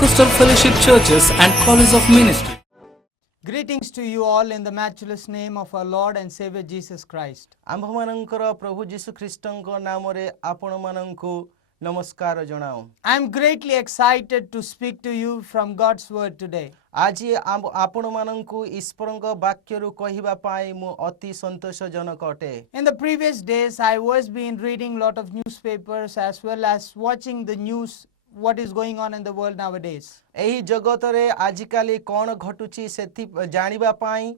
Pentecostal Fellowship Churches and College of Ministry. Greetings to you all in the matchless name of our Lord and Savior Jesus Christ. आम्भमानंकर प्रभु जीशु ख्रीष्टଙ୍କ नामरे आपण मानंकु नमस्कार जणाऊ. I am greatly excited to speak to you from God's word today. आजी आपण मानंकु ईश्वरଙ୍କ वाक्यरु कहिबा पाई मु अति संतोषजनक अटे. In the previous days, I was been reading lot of newspapers as well as watching the news, what is going on in the world nowadays. एही जगत रे आजिकाली कोन घटुची सेथि जानिबा पाई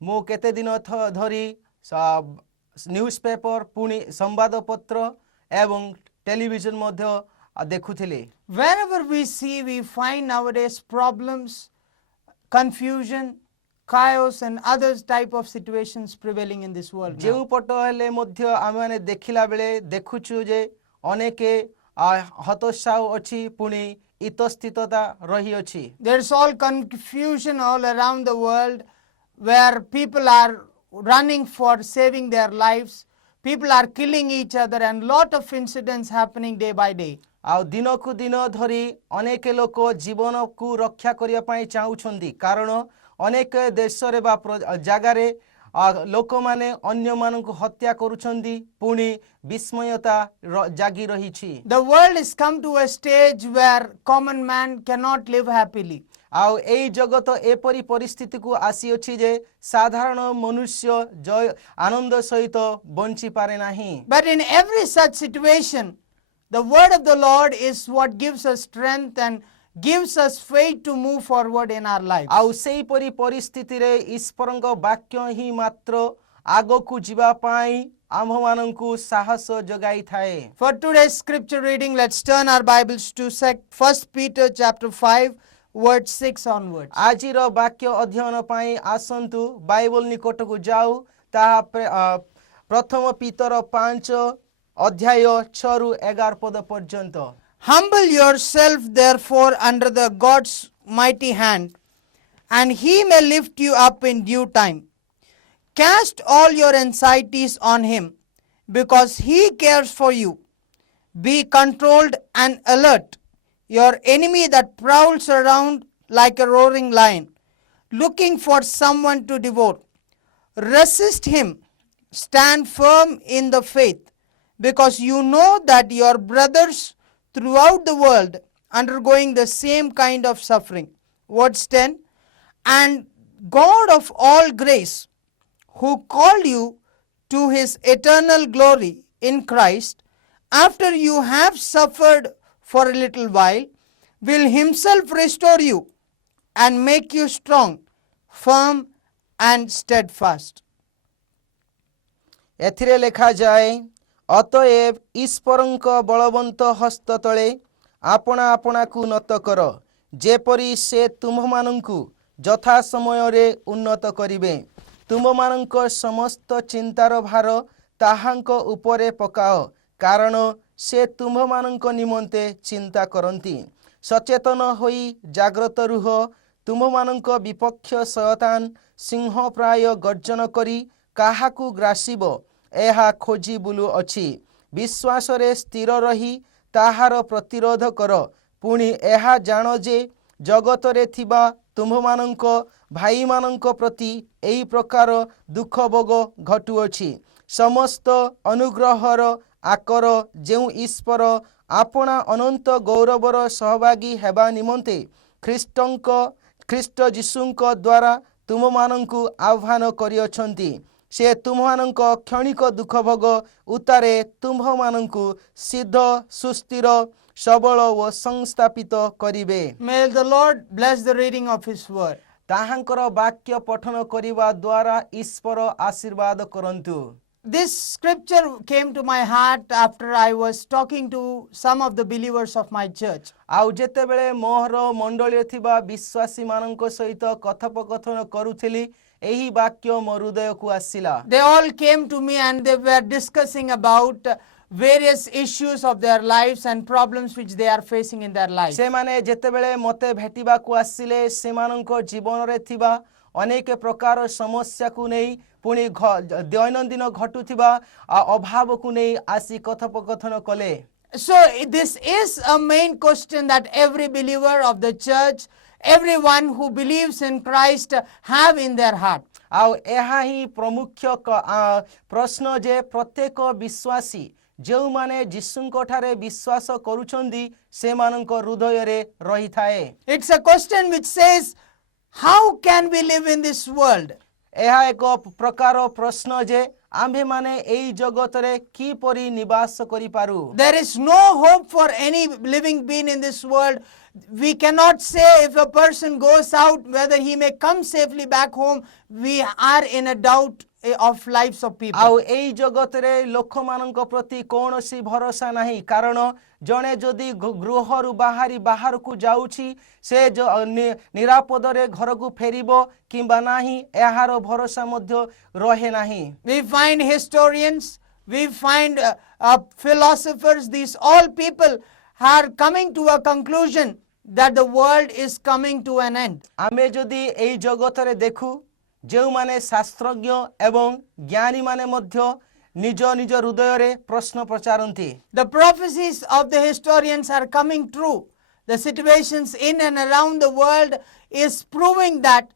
मु केते दिन धरी न्यूज़पेपर पुनी संवाद पत्र एवं टेलीविजन मध्य देखुथिले. Wherever we see, we find nowadays problems, confusion, chaos and other type of situations prevailing in this world. जेउ पट हेले मध्य आमे माने देखिला बेले देखुछु जे अनेके हतोत्साह अछि पुनी इतस्थितता रही अछि. There's all confusion all around the world where people are running for saving their lives. People are killing each other and lot of incidents happening day by day. आ दिन को दिन धरी अनेक लोक जीवन को रक्षा करिया पाई चाहुछंदी कारण अनेक देश रे बा जगह रे लोक माने अन्य मानन को हत्या करूछंदी पुनी विस्मयता जागी रही छी. The world has come to a stage where common man cannot live happily. आउ एई जगत एपरी परिस्थिति को आसी अछि जे साधारण मनुष्य जय आनंद सहित बंची पारे नाही. But in every such situation, the word of the Lord is what gives us strength and gives us faith to move forward in our lives. आउ सेई परी परिस्थिति रे ईश्वरଙ୍କ वाक्य ही मात्र आगो को जीवा पाई आम्भ माननकु साहस जगाई थाए. For today's scripture reading, let's turn our Bibles to 1 Peter chapter 5 verse 6 onwards. आजिर वाक्य अध्ययन पाई आसंतु बाइबल निकट को जाऊ ता प्रथम पीतर 5 अध्याय 6 रु 11 पद पर्यंत. Humble yourself therefore under the God's mighty hand, and he may lift you up in due time. Cast all your anxieties on him, because he cares for you. Be controlled and alert. Your enemy that prowls around like a roaring lion, looking for someone to devour. Resist him. Stand firm in the faith, because you know that your brothers throughout the world undergoing the same kind of suffering. Verse 10, and God of all grace, who called you to his eternal glory in Christ, after you have suffered for a little while, will himself restore you and make you strong, firm and steadfast. एथिरे लेखा जाए अतएव ईश्वरଙ୍କ बलवंत हस्त तळे आपणा आपणा को नत कर जेपरी से तुममानंकु यथा समय रे उन्नत करिवे. तुममानंक समस्त चिंतार भार ताहांक उपरे पकाओ कारण से तुममानंक निमंते चिंता करंती. सचेतन होई जाग्रत रुह. तुममानंक विपक्ष शयतान सिंह प्राय गर्जन करी काहाकू ग्रासिब एहा खोजी बुलु अछि. विश्वास रे स्थिर रही ताहार प्रतिरोध कर. पुणी एहा जानो जे जगत रे थिबा तुममानंक भाई मानंक प्रति एही प्रकार दुख भोग घटुअछि. समस्त अनुग्रहर आकर जेउ ईश्वर आपणा अनंत गौरवर सहभागी हेबा निमंते ख्रीष्ट जीशुंक द्वारा तुममानंकु आह्वान करिअछंती. से तुममानंक क्षणिक दुख भोग उतारे तुममानंकु सिद्ध सुस्थिर सबल व संस्थापित करिवे. May the Lord bless the reading of his word. ताहांकर वाक्य पठन करिवा द्वारा ईश्वर आशीर्वाद करंतु. This scripture came to my heart after I was talking to some of the believers of my church. आउ जेते बेले मोहर मंडली थिबा विश्वासी मानंक सहित कथोपकथन करूथिली एही वाक्य मो हृदय को आसिला. They all came to me and they were discussing about various issues of their lives and problems which they are facing in their lives. से माने जेते बेले मते भेटिबा को आसिले से मानंक जीवन रे थिबा अनेक प्रकार समस्या को नहीं पुणी दैनंदिन घटुथिबा अभाव को नहीं आसी कथोपकथन कले. So this is a main question that every believer of the church, everyone who believes in Christ have in their heart. ଆଉ ଏହା ହିଁ ପ୍ରମୁଖ୍ୟ ପ୍ରଶ୍ନ ଯେ ପ୍ରତ୍ୟେକ ବିଶ୍ୱାସୀ ଯେଉଁମାନେ ଯୀଶୁଙ୍କଠାରେ ବିଶ୍ୱାସ କରୁଛନ୍ତି ସେମାନଙ୍କ ହୃଦୟରେ ରହିଥାଏ। It's a question which says, how can we live in this world? ଏହା ଏକ ପ୍ରକାର ପ୍ରଶ୍ନ ଯେ ଆମ୍ଭେମାନେ ଏଇ ଜଗତରେ କିପରି ନିବାସ କରିପାରୁ। There is no hope for any living being in this world. We cannot say if a person goes out whether he may come safely back home. We are in a doubt of lives of people. ଆଉ ଏଇ ଜଗତରେ ଲୋକମାନଙ୍କ ପ୍ରତି କୌଣସି ଭରସା ନାହିଁ କାରଣ ଜଣେ ଯଦି ଗୃହରୁ ବାହାରକୁ ଯାଉଛି ସେ ନିରାପଦରେ ଘରକୁ ଫେରିବ କିମ୍ବା ନାହିଁ ଏହାର ଭରସା ମଧ୍ୟ ରହେ ନାହିଁ। We find historians, we find philosophers, these all people are coming to a conclusion that the world is coming to an end. ଆମେ ଯଦି ଏଇ ଜଗତରେ ଦେଖୁ ଯେଉଁମାନେ ଶାସ୍ତ୍ରଜ୍ଞ ଏବଂ ଜ୍ଞାନୀମାନେ ମଧ୍ୟ ନିଜ ନିଜ ହୃଦୟରେ ପ୍ରଶ୍ନ ପଚାରନ୍ତି। The prophecies of the historians are coming true. The situations in and around the world is proving that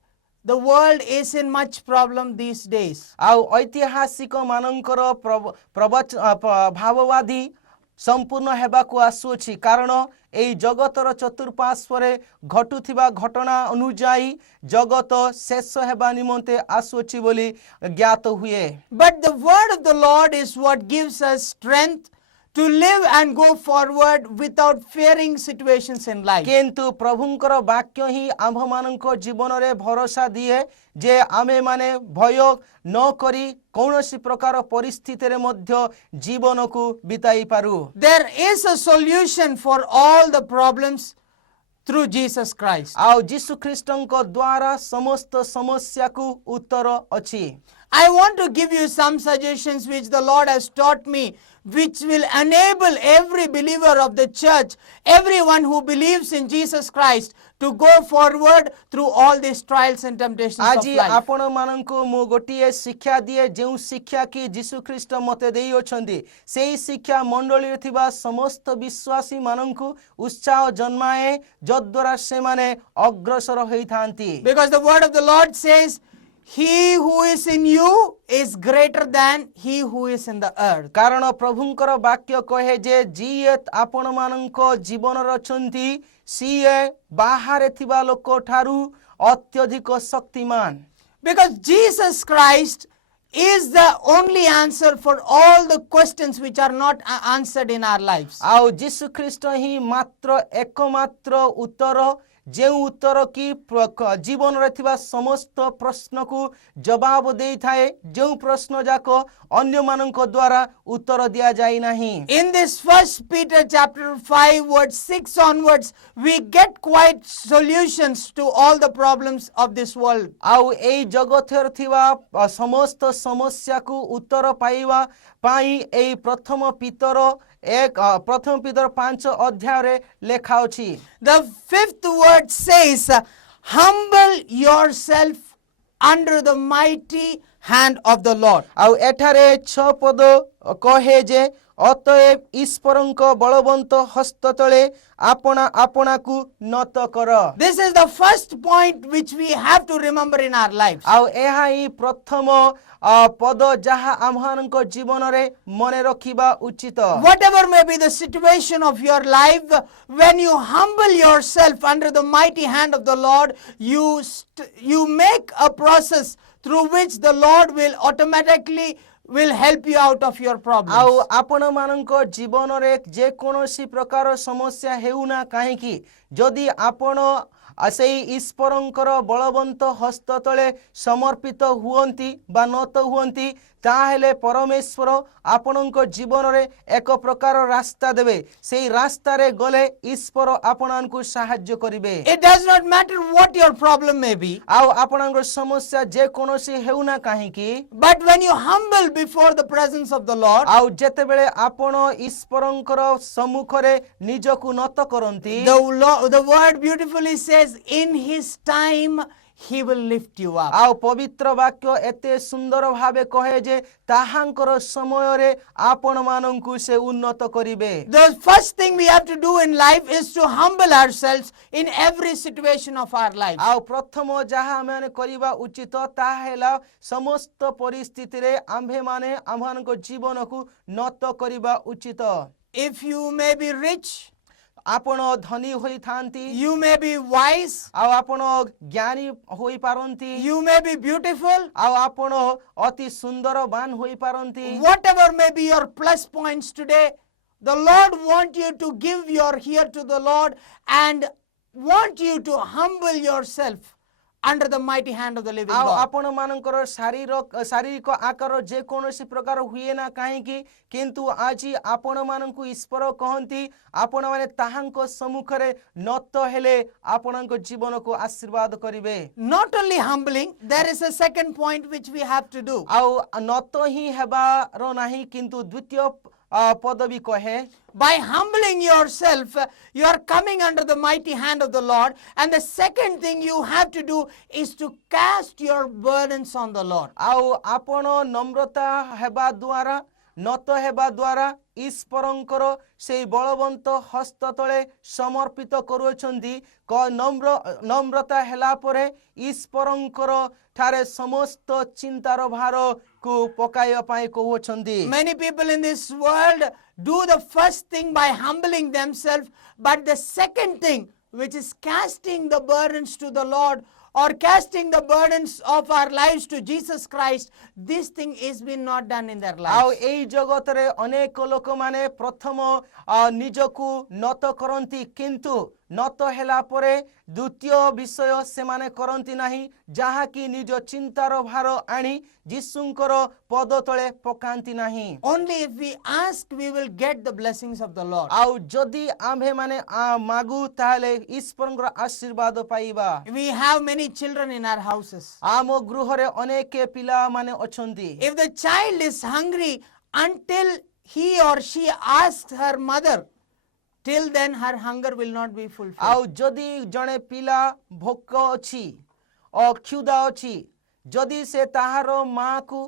the world is in much problem these days. ଆଉ ଐତିହାସିକ ମାନଙ୍କର ଭାବବାଦୀ ସମ୍ପୂର୍ଣ୍ଣ ହେବାକୁ ଆସୁଅଛି କାରଣ ଏହି ଜଗତର ଚତୁଃପାର୍ଶ୍ୱରେ ଘଟୁଥିବା ଘଟଣା ଅନୁଯାୟୀ ଜଗତ ଶେଷ ହେବା ନିମନ୍ତେ ଆସୁଅଛି ବୋଲି ଜ୍ଞାତ ହୁଏ। But the word of the Lord is what gives us strength to live and go forward without fearing situations in life. କିନ୍ତୁ ପ୍ରଭୁଙ୍କର ବାକ୍ୟ ହିଁ ଆମ୍ଭମାନଙ୍କ ଜୀବନରେ ଭରସା ଦିଏ ଯେ ଆମେମାନେ ଭୟ ନ କରି କୌଣସି ପ୍ରକାର ପରିସ୍ଥିତିରେ ମଧ୍ୟ ଜୀବନକୁ ବିତାଇ ପାରୁ। There is a solution for all the problems through Jesus Christ. ଆଉ ଯୀଶୁ ଖ୍ରୀଷ୍ଟଙ୍କ ଦ୍ୱାରା ସମସ୍ତ ସମସ୍ୟାକୁ ଉତ୍ତର ଅଛି। I want to give you some suggestions which the Lord has taught me, which will enable every believer of the church, everyone who believes in Jesus Christ, to go forward through all these trials and temptations of ଆଜି life. ଆପଣମାନଙ୍କୁ ମୁଁ ଗୋଟିଏ ଶିକ୍ଷା ଦିଏ ଯେଉଁ ଶିକ୍ଷା କି ଯୀଶୁ ଖ୍ରୀଷ୍ଟ ମୋତେ ଦେଇଅଛନ୍ତି ସେହି ଶିକ୍ଷା ମଣ୍ଡଳୀରେ ଥିବା ସମସ୍ତ ବିଶ୍ୱାସୀ ମାନଙ୍କୁ ଉତ୍ସାହ ଜନ୍ମାଏ ଯଦ୍ୱାରା ସେମାନେ ଅଗ୍ରସର ହୋଇଥାନ୍ତି। Because the word of the Lord says, he who is in you is greater than he who is in the earth. କାରଣ ପ୍ରଭୁଙ୍କର ବାକ୍ୟ କହେ ଯେ ଯିଏ ଆପଣମାନଙ୍କ ଜୀବନରେ ଅଛନ୍ତି ସିଏ ବାହାରେ ଥିବା ଲୋକଠାରୁ ଅତ୍ୟଧିକ ଶକ୍ତିମାନ। Because Jesus Christ is the only answer for all the questions which are not answered in our lives. ଆଉ ଯୀଶୁ ଖ୍ରୀଷ୍ଟ ହିଁ ମାତ୍ର ଏକମାତ୍ର ଉତ୍ତର ଯେଉଁ ଉତ୍ତର କି ଜୀବନରେ ଥିବା ସମସ୍ତ ପ୍ରଶ୍ନକୁ ଜବାବ ଦେଇଥାଏ ଯେଉଁ ପ୍ରଶ୍ନ ଯାକ ଅନ୍ୟମାନଙ୍କ ଦ୍ୱାରା ଉତ୍ତର ଦିଆଯାଇ ନାହିଁ। In this 1 Peter chapter 5 verse 6 onwards, we get quite solutions to all the problems of this world. ଆଉ ଏଇ ଜଗତରେ ଥିବା ସମସ୍ତ ସମସ୍ୟାକୁ ଉତ୍ତର ପାଇବା ପାଇଁ ଏଇ ପ୍ରଥମ ପିତର 5 ଅଧ୍ୟାୟରେ ଲେଖା ଅଛି। The 5th word says, humble yourself under the mighty hand of the Lord. ଆଉ ଏଠାରେ 6 ପଦ କହେ ଯେ ଅତଏବ ଈଶ୍ୱରଙ୍କ ବଳବନ୍ତ ହସ୍ତ ତଳେ ଆପଣା ଆପଣାକୁ ନତ କର। This is the first point which we have to remember in our lives. ଆଉ ଏହା ହିଁ ପ୍ରଥମ ପଦ ଯାହା ଆମମାନଙ୍କ ଜୀବନରେ ମନେ ରଖିବା ଉଚିତ। Whatever may be the situation of your life, when you humble yourself under the mighty hand of the Lord, you make a process through which the Lord will automatically will help you out of your problems. ଆଉ ଆପଣମାନଙ୍କ ଜୀବନରେ ଯେ କୌଣସି ପ୍ରକାର ସମସ୍ୟା ହେଉନା କାହିଁକି ଯଦି ଆପଣ ସେଇ ଈଶ୍ୱରଙ୍କର ବଳବନ୍ତ ହସ୍ତ ତଳେ ସମର୍ପିତ ହୁଅନ୍ତି ବା নত ହୁଅନ୍ତି ତାହେଲେ ପରମେଶ୍ୱର ଆପଣଙ୍କ ଜୀବନରେ ଏକ ପ୍ରକାର ରାସ୍ତା ଦେବେ ସେଇ ରାସ୍ତାରେ ଗଲେ ଈଶ୍ୱର ଆପଣଙ୍କୁ ସାହାଯ୍ୟ କରିବେ। It does not matter what your problem may be. ଆଉ ଆପଣଙ୍କର ସମସ୍ୟା ଯେ କୌଣସି ହେଉନା କାହିଁକି But when you humble before the presence of the Lord, ଆଉ ଯେତେବେଳେ ଆପଣ ଈଶ୍ୱରଙ୍କର ସମ୍ମୁଖରେ ନିଜକୁ নত କରନ୍ତି the word beautifully says, in his time He will lift you up. ଆଉ ପବିତ୍ର ବାକ୍ୟ ଏତେ ସୁନ୍ଦର ଭାବେ କହେ ଯେ ତାହାଙ୍କର ସମୟରେ ଆପଣମାନଙ୍କୁ ସେ ଉନ୍ନତ କରିବେ। The first thing we have to do in life is to humble ourselves in every situation of our life. ଆଉ ପ୍ରଥମ ଯାହା ଆମେମାନେ କରିବା ଉଚିତ ତାହା ହେଲା ସମସ୍ତ ପରିସ୍ଥିତିରେ ଆମ୍ଭେମାନେ ଆମମାନଙ୍କ ଜୀବନକୁ ନତ କରିବା ଉଚିତ। If you may be rich, ଆପଣ ଧନୀ ହୋଇଥାନ୍ତି, you may be wise, ଆଉ ଆପଣ ଜ୍ଞାନୀ ହୋଇପାରନ୍ତି, you may be beautiful, ଆଉ ଆପଣ ଅତି ସୁନ୍ଦରବାନ ହୋଇପାରନ୍ତି। whatever may be your plus points today, the Lord wants you to give your ear to the Lord and want you to humble yourself under the mighty hand of the living ଆଉ God. ଆପଣମାନଙ୍କର ଶାରୀରିକ ଆକାର ଯେକୌଣସି ପ୍ରକାର ହୁଏ ନା କାହିଁକି, କିନ୍ତୁ ଆଜି ଆପଣମାନଙ୍କୁ ଈଶ୍ୱର କହନ୍ତି ଆପଣମାନେ ତାହାଙ୍କ ସମ୍ମୁଖରେ ନତ ହେଲେ ଆପଣଙ୍କ ଜୀବନକୁ ଆଶୀର୍ବାଦ କରିବେ। Not only humbling, there is a second point which we have to do. ଆଉ ନତ ହିଁ ହେବାର ନାହିଁ, କିନ୍ତୁ ଦ୍ୱିତୀୟ ପଦବୀ କହେ By humbling yourself, you are coming under the mighty hand of the Lord. And the second thing you have to do is to cast your burdens on the Lord. ଆଉ ଆପଣ ନମ୍ରତା ହେବା ଦ୍ୱାରା ନତ ହେବା ଦ୍ୱାରା ଈଶ୍ୱରଙ୍କର ସେଇ ବଳବନ୍ତ ହସ୍ତ ତଳେ ସମର୍ପିତ କରୁଅଛନ୍ତି। ନମ୍ରତା ହେଲା ପରେ ଈଶ୍ୱରଙ୍କର ଠାରେ ସମସ୍ତ ଚିନ୍ତାର ଭାରକୁ ପକାଇବା ପାଇଁ କହୁଅଛନ୍ତି। Many people in this world do the first thing by humbling themselves, but the second thing, which is casting the burdens to the Lord or casting the burdens of our lives to Jesus Christ, this thing is been not done in their ଆଉ lives. ଏଇ ଜଗତରେ ଅନେକ ଲୋକମାନେ ପ୍ରଥମ ନିଜକୁ ନତ କରନ୍ତି, କିନ୍ତୁ ନତ ହେଲା ପରେ ଦ୍ୱିତୀୟ ବିଷୟ ସେମାନେ କରନ୍ତି ନାହିଁ, ଯାହାକି ନିଜ ଚିନ୍ତାର ଭାର ଆଣି ଯୀଶୁଙ୍କର ପଦ ତଳେ ପକାନ୍ତି ନାହିଁ। Only if we ask, we will get the blessings of the Lord. ଆଉ ଯଦି ଆମ୍ଭେମାନେ ମାଗୁ ତାହେଲେ ଈଶ୍ୱରଙ୍କର ଆଶୀର୍ବାଦ ପାଇବା। We have many children in our houses. ଆମ ଗୃହରେ ଅନେକ ପିଲାମାନେ ଅଛନ୍ତି। If the child is hungry until he or she asks her mother, till then her hunger will not be fulfilled. ଆଉ ଯଦି ଜଣେ ପିଲା ଭୋକ ଅଛି କ୍ଷୁଧା ଅଛି, ଯଦି ସେ ତାହାର ମାକୁ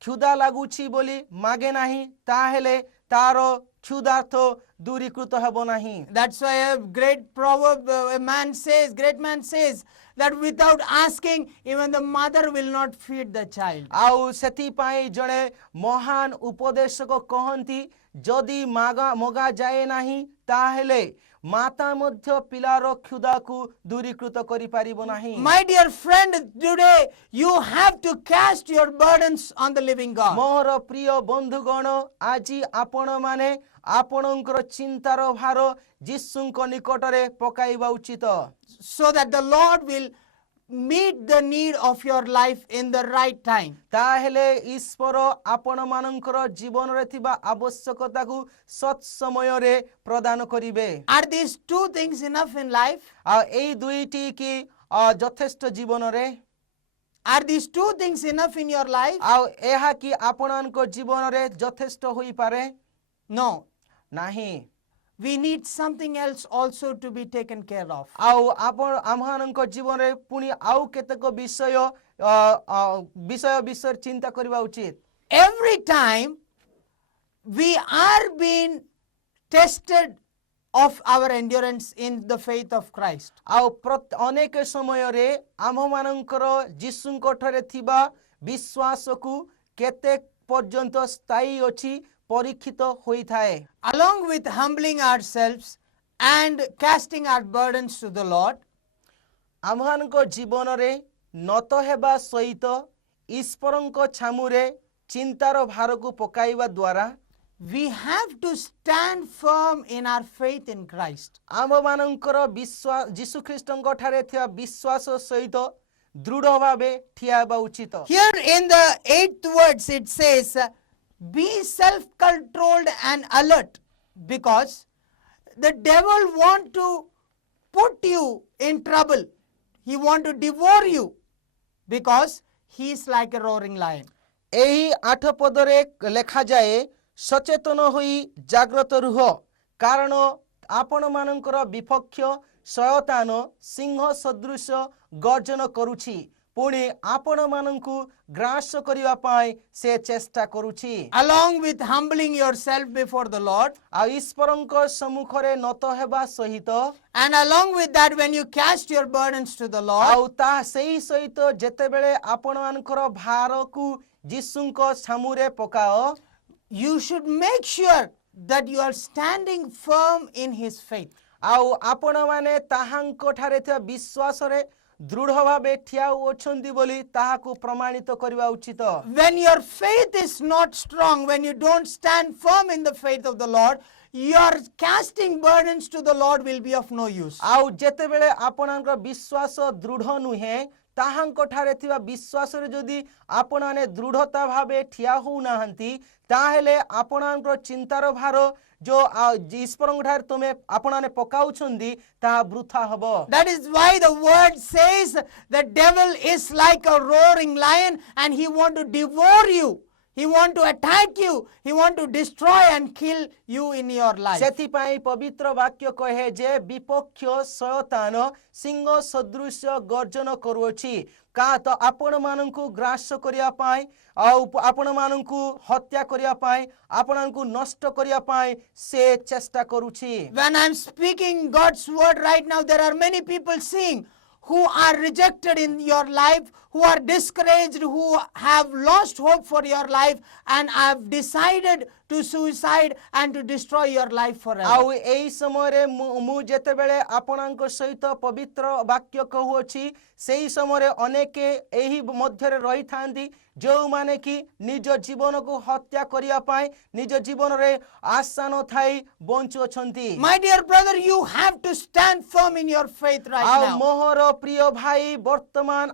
କ୍ଷୁଧା ଲାଗୁଛି ବୋଲି ମାଗେ ନାହିଁ, ତାହେଲେ ତାର କ୍ଷୁଧାର୍ଥ ଦୂରୀକୃତ ହେବ ନାହିଁ। That's why a great proverb, great man says that without asking, even the mother will not feed the child. ଆଉ ସେଥିପାଇଁ ଜଣେ ମହାନ ଉପଦେଶକ କହନ୍ତି, ଯଦି ମଗା ଯାଏ ନାହିଁ ତାହେଲେ ମାତା ମଧ୍ୟ ପିଲାର କ୍ଷୁଧାକୁ ଦୂରୀକୃତ କରିପାରିବ ନାହିଁ। My dear friend, today you have to cast your burdens on the living God. ମୋର ପ୍ରିୟ ବନ୍ଧୁଗଣ, ଆଜି ଆପଣମାନେ ଆପଣଙ୍କର ଚିନ୍ତାର ଭାର ଯୀଶୁଙ୍କ ନିକଟରେ ପକାଇବା ଉଚିତ, So that the Lord will meet the need of your life in the right time. ତାହେଲେ ଈଶ୍ୱର ଆପଣମାନଙ୍କର ଜୀବନରେ ଥିବା ଆବଶ୍ୟକତାକୁ ସତ୍ ସମୟରେ ପ୍ରଦାନ କରିବେ। Are these two things enough in life? ଆଉ ଏଇ ଦୁଇଟି କି ଯଥେଷ୍ଟ ଜୀବନରେ? Are these two things enough in your life? ଆଉ ଏହା କି ଆପଣଙ୍କ ଜୀବନରେ ଯଥେଷ୍ଟ ହୋଇପାରେ? No. ନାହିଁ। We need something else also to be taken care of. ଆଉ ଆମମାନଙ୍କ ଜୀବନରେ ପୁଣି ଆଉ କେତେକ ବିଷୟରେ ଚିନ୍ତା କରିବା ଉଚିତ। Every time we are being tested of our endurance in the faith of Christ. ଆଉ ଅନେକ ସମୟରେ ଆମମାନଙ୍କର ଯୀଶୁଙ୍କ ଠାରେ ଥିବା ବିଶ୍ୱାସକୁ କେତେ ପର୍ଯ୍ୟନ୍ତ ସ୍ଥାୟୀ ଅଛି ପରୀକ୍ଷିତ ହୋଇଥାଏ। Along with humbling ourselves and casting our burdens to the Lord, ଆମମାନଙ୍କ ଜୀବନରେ ନତ ହେବା ସହିତ ଈଶ୍ୱରଙ୍କ ଛାମୁରେ ଚିନ୍ତାର ଭାରକୁ ପକାଇବା ଦ୍ୱାରା we have to stand firm in our faith in Christ. ଆମମାନଙ୍କର ଯୀଶୁ ଖ୍ରୀଷ୍ଟଙ୍କ ଠାରେ ଥିବା ବିଶ୍ୱାସ ସହିତ ଦୃଢ଼ ଭାବେ ଠିଆ ହେବା ଉଚିତ। Here in the 8th words it says, be self-controlled and alert, because the devil want to put you in trouble. He want to devour you because he is like a roaring lion. ଏହି 8 ପଦରେ ଲେଖାଯାଏ, ସଚେତନ ହୋଇ ଜାଗ୍ରତ ରୁହ, କାରଣ ଆପଣମାନଙ୍କର ବିପକ୍ଷ ଶୟତାନ ସିଂହ ସଦୃଶ ଗର୍ଜନ କରୁଛି ପୁଣି ଆପଣମାନଙ୍କୁ ଗ୍ରାସ କରିବା ପାଇଁ ସେ ଚେଷ୍ଟା କରୁଛି Along with humbling yourself before the Lord, ଆଉ ଈଶ୍ୱରଙ୍କ ସମ୍ମୁଖରେ ନତ ହେବା ସହିତ and along with that, when you cast your burdens to the Lord, ଆଉ ତା ସେହି ସହିତ ଯେତେବେଳେ ଆପଣମାନଙ୍କର ଭାରକୁ ଯୀଶୁଙ୍କ ସାମୁରେ ପକାଅ you should make sure that you are standing firm in His faith. ଆଉ ଆପଣମାନେ ତାହାଙ୍କ ଠାରେ ଥିବା ବିଶ୍ୱାସରେ ଦୃଢ଼ ଭାବେ ଠିଆ ଅଛନ୍ତି ବୋଲି ତାହାକୁ ପ୍ରମାଣିତ କରିବା ଉଚିତ When your faith is not strong, when you don't stand firm in the faith of the Lord, your casting burdens to the Lord will be of no use. ଆଉ ଯେତେବେଳେ ଆପଣଙ୍କର ବିଶ୍ୱାସ ଦୃଢ଼ ନୁହେଁ ତାହାଙ୍କ ଠାରେ ଥିବା ବିଶ୍ୱାସରେ ଯଦି ଆପଣମାନେ ଦୃଢ଼ତା ଭାବେ ଠିଆ ହେଉନାହାନ୍ତି ତାହେଲେ ଆପଣଙ୍କର ଚିନ୍ତାର ଭାର ଯୋଉ ଈଶ୍ୱରଙ୍କ ଠାରେ ତୁମେ ଆପଣମାନେ ପକାଉଛନ୍ତି ତାହା ବୃଥା ହେବ That is why the word says the devil is like a roaring lion and he want to devour you. He want to attack you. He want to destroy and kill you in your life. ସେଥିପାଇଁ ପବିତ୍ର ବାକ୍ୟ କହେ ଯେ ବିପକ୍ଷ ଶୟତାନ ସିଂହ ସଦୃଶ ଗର୍ଜନ କରୁଅଛି କା ତ ଆପଣମାନଙ୍କୁ ଗ୍ରାସ କରିବା ପାଇଁ ଆଉ ଆପଣମାନଙ୍କୁ ହତ୍ୟା କରିବା ପାଇଁ ଆପଣଙ୍କୁ ନଷ୍ଟ କରିବା ପାଇଁ ସେ ଚେଷ୍ଟା କରୁଛି When I am speaking God's word right now, there are many people seeing who are rejected in your life, who are discouraged, who have lost hope for your life and have decided to suicide and to destroy your life forever. ଆଉ ଏହି ସମୟରେ ମୁଁ ଯେତେବେଳେ ଆପଣଙ୍କ ସହିତ ପବିତ୍ର ବାକ୍ୟ କହୁଅଛି ସେହି ସମୟରେ ଅନେକ ଏହି ମଧ୍ୟରେ ରହିଥାନ୍ତି ଯେଉଁମାନେ କି ନିଜ ଜୀବନକୁ ହତ୍ୟା କରିବା ପାଇଁ ନିଜ ଜୀବନରେ ଆଶା ନଥାଇ ବଞ୍ଚୁଅଛନ୍ତି My dear brother, you have to stand firm in your faith right ଆଉ now. ମୋର ପ୍ରିୟ ଭାଇ ବର୍ତ୍ତମାନ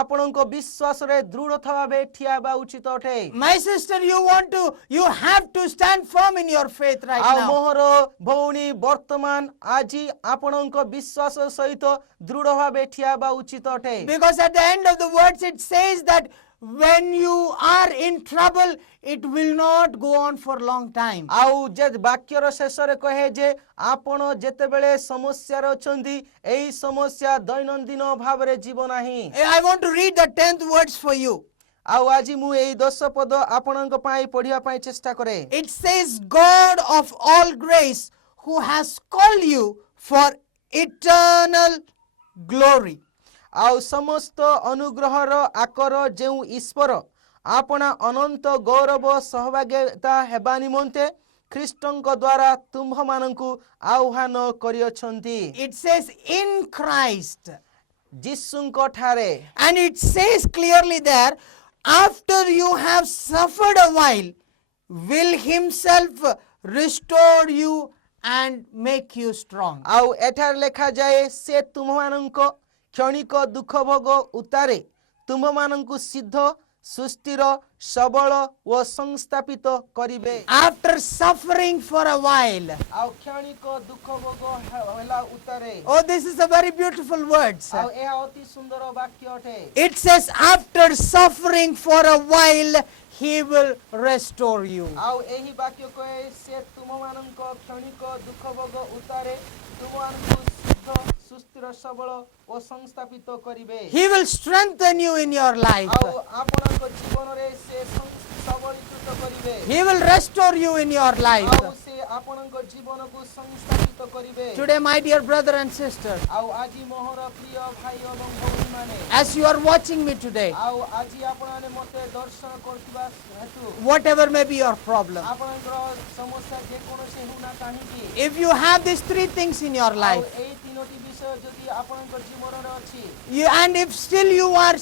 ଆପଣଙ୍କ ବିଶ୍ୱାସରେ ଦୃଢ଼ତା ଭାବେ ଠିଆ ହେବା ଉଚିତ ଅଟେ My sister, you have to stand firm in your faith right ଆଉ now. ମୋର ଭଉଣୀ ବର୍ତ୍ତମାନ ଆଜି ଆପଣଙ୍କ ବିଶ୍ୱାସ ସହିତ ଦୃଢ଼ ଭାବେ ଠିଆ ହେବା ଉଚିତ ଅଟେ Because at the end of the words it says that when you are in trouble, it will not go on for a long time. ଆଉ ଯେ ବାକ୍ୟର ଶେଷରେ କହେ ଯେ ଆପଣ ଯେତେବେଳେ ସମସ୍ୟାରେ ଅଛନ୍ତି ଏହି ସମସ୍ୟା ଦୈନନ୍ଦିନ ଭାବରେ ଯିବ ନାହିଁ I want to read the 10th words for you. ଆଉ ଆଜି ମୁଁ ଏହି 10 ପଦ ଆପଣଙ୍କ ପାଇଁ ପଢିବା ପାଇଁ ଚେଷ୍ଟା କରେ It says, God of all grace, who has called you for eternal glory. ଆଉ ସମସ୍ତ ଅନୁଗ୍ରହର ଆକର ଯେଉଁ ଈଶ୍ୱର ଆପଣ ଅନନ୍ତ ଗୌରବ ସହଭାଗିତା ହେବା ନିମନ୍ତେ ଖ୍ରୀଷ୍ଟଙ୍କ ଦ୍ୱାରା ତୁମ୍ଭମାନଙ୍କୁ ଆହ୍ୱାନ କରିଅଛନ୍ତି It says in Christ. ଯୀଶୁଙ୍କ ଠାରେ And it says clearly there, after you have suffered a while, will himself restore you and make you strong. ଆଉ ଏଠାରେ ଲେଖାଯାଏ ସେ ତୁମମାନଙ୍କ କ୍ଷଣିକ ଦୁଃଖ ଭୋଗ ଉତ୍ତାରେ ତୁମମାନଙ୍କୁ ସିଦ୍ଧ ସୁସ୍ଥିର ସବଳ ଓ ସଂସ୍ଥାପିତ କରିବେ After suffering for a while. ଆଉ କ୍ଷଣିକ ଦୁଃଖ ଭୋଗ ହେଲା ଉତ୍ତାରେ Oh, this is a very beautiful word. ଆଉ ଏହା ଅତି ସୁନ୍ଦର ବାକ୍ୟ ଅଟେ It says, after suffering for a while, he will restore you. ଆଉ ଏହି ବାକ୍ୟ କହେ ସେ ତୁମମାନଙ୍କ କ୍ଷଣିକ ଦୁଃଖ ଭୋଗ ଉତ୍ତାରେ ତୁମମାନଙ୍କୁ ସିଦ୍ଧ ସୁସ୍ଥିର ସବଳ ଓ ସଂସ୍ଥାପିତ କରିବେ He will strengthen you in your life. ଆଉ ଆପଣଙ୍କ ଜୀବନରେ ସେ ସବଳୀକୃତ କରିବେ He will restore you in your life. ଆଉ ସେ ଆପଣଙ୍କ ଜୀବନକୁ ସଂସ୍ଥାପିତ କରିବେ Today, my dear brother and sister, ଆଉ ଆଜି ମୋର ପ୍ରିୟ ଭାଇ ଏବଂ ଭଉଣୀମାନେ as you are watching me today, ଆଉ ଆଜି ଆପଣମାନେ ମୋତେ ଦର୍ଶନ କରୁଥିବା ହେତୁ whatever may be your problem, ଆପଣଙ୍କର ସମସ୍ୟା ଯେକୌଣସି ହେଉନା କାହିଁକି if you have these three things in your ଆଉ life, ଏହି ତିନୋଟି ବିଷୟ ଯଦି ଆପଣଙ୍କ ଜୀବନରେ ଅଛି and if still you are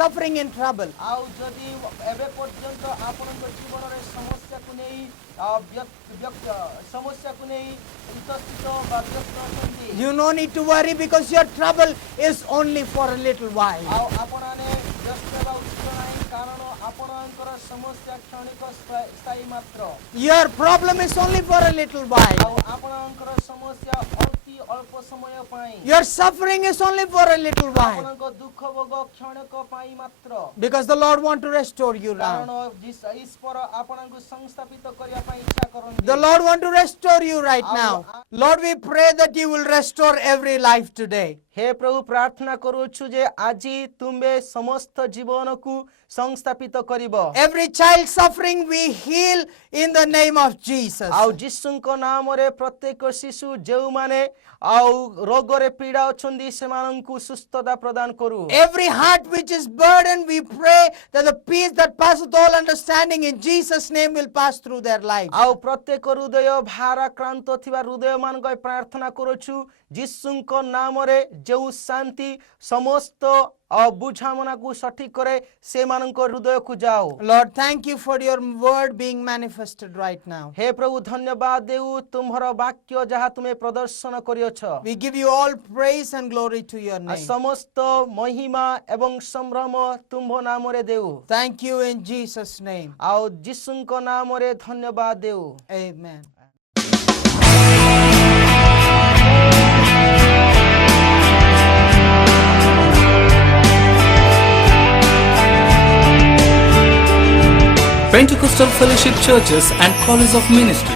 suffering in trouble, ଆଉ ଯଦି ଏବେ ପର୍ଯ୍ୟନ୍ତ ଆପଣଙ୍କ ଜୀବନରେ ସମସ୍ୟାକୁ ନେଇ ସମସ୍ୟାକୁ ନେଇ ଇତସ୍ଥିତ ବା ବ୍ୟସ୍ତ ଅଛନ୍ତି you no need to worry because your trouble is only for a little while. ଆଉ ଆପଣମାନେ ବ୍ୟସ୍ତ ହେବା ଉଚିତ ନାହିଁ କାରଣ ଆପଣଙ୍କର ସମସ୍ୟା କ୍ଷଣିକ ସ୍ଥାୟୀ ମାତ୍ର Your problem is only for a little while. ଆଉ ଆପଣଙ୍କର ସମସ୍ୟା ଅଳ୍ପ ଅତି ଅଳ୍ପ ସମୟ ପାଇଁ Your suffering is only for a little while. ଆପଣଙ୍କ ଦୁଃଖ ଭୋଗ କ୍ଷଣକ ପାଇଁ ମାତ୍ର Because the Lord wants to restore you କାରଣ now. ଈଶ୍ୱର ଆପଣଙ୍କୁ ସଂସ୍ଥାପିତ କରିବା ପାଇଁ ଇଚ୍ଛା କରନ୍ତି The Lord wants to restore you right now. Lord, we pray that you will restore every life today. ହେ ପ୍ରଭୁ ପ୍ରାର୍ଥନା କରୁଅଛୁ ଯେ ଆଜି ତୁମେ ସମସ୍ତ ଜୀବନକୁ ସଂସ୍ଥାପିତ କରିବ Every child suffering we heal in the name of Jesus. ଆଉ ଯୀଶୁଙ୍କ ନାମରେ ପ୍ରତ୍ୟେକ ଶିଶୁ ଯେଉଁମାନେ ଆଉ ରୋଗରେ ପୀଡ଼ା ଅଛନ୍ତି ସେମାନଙ୍କୁ ସୁସ୍ଥତା ପ୍ରଦାନ କରୁ Every heart which is burdened, we pray that the peace that passeth all understanding in Jesus' name will pass through their lives. ଆଉ ପ୍ରତ୍ୟେକ ହୃଦୟ ଭାରାକ୍ରାନ୍ତ ଥିବା ହୃଦୟମାନଙ୍କ ପାଇଁ ପ୍ରାର୍ଥନା କରୁଛୁ ଯୀଶୁଙ୍କ ନାମରେ ଯେଉଁ ଶାନ୍ତି ସମସ୍ତ ବୁଝାମଣାକୁ ସଠିକ କରେ ସେମାନଙ୍କ ହୃଦୟକୁ ଯାଉ Lord, thank you for your word being manifested right now. ହେ ପ୍ରଭୁ ଧନ୍ୟବାଦ ଦେଉ ତୁମର ବାକ୍ୟ ଯାହା ତୁମେ ପ୍ରଦର୍ଶନ କରିଅଛ We give you all praise and glory to your ଆଉ name. ସମସ୍ତ ମହିମା ଏବଂ ସମ୍ଭ୍ରମ ତୁମ୍ଭ ନାମରେ ଦେଉ Thank you in Jesus' name. ଆଉ ଯୀଶୁଙ୍କ ନାମରେ ଧନ୍ୟବାଦ ଦେଉ Amen. Pentecostal Fellowship Churches and College of Ministry.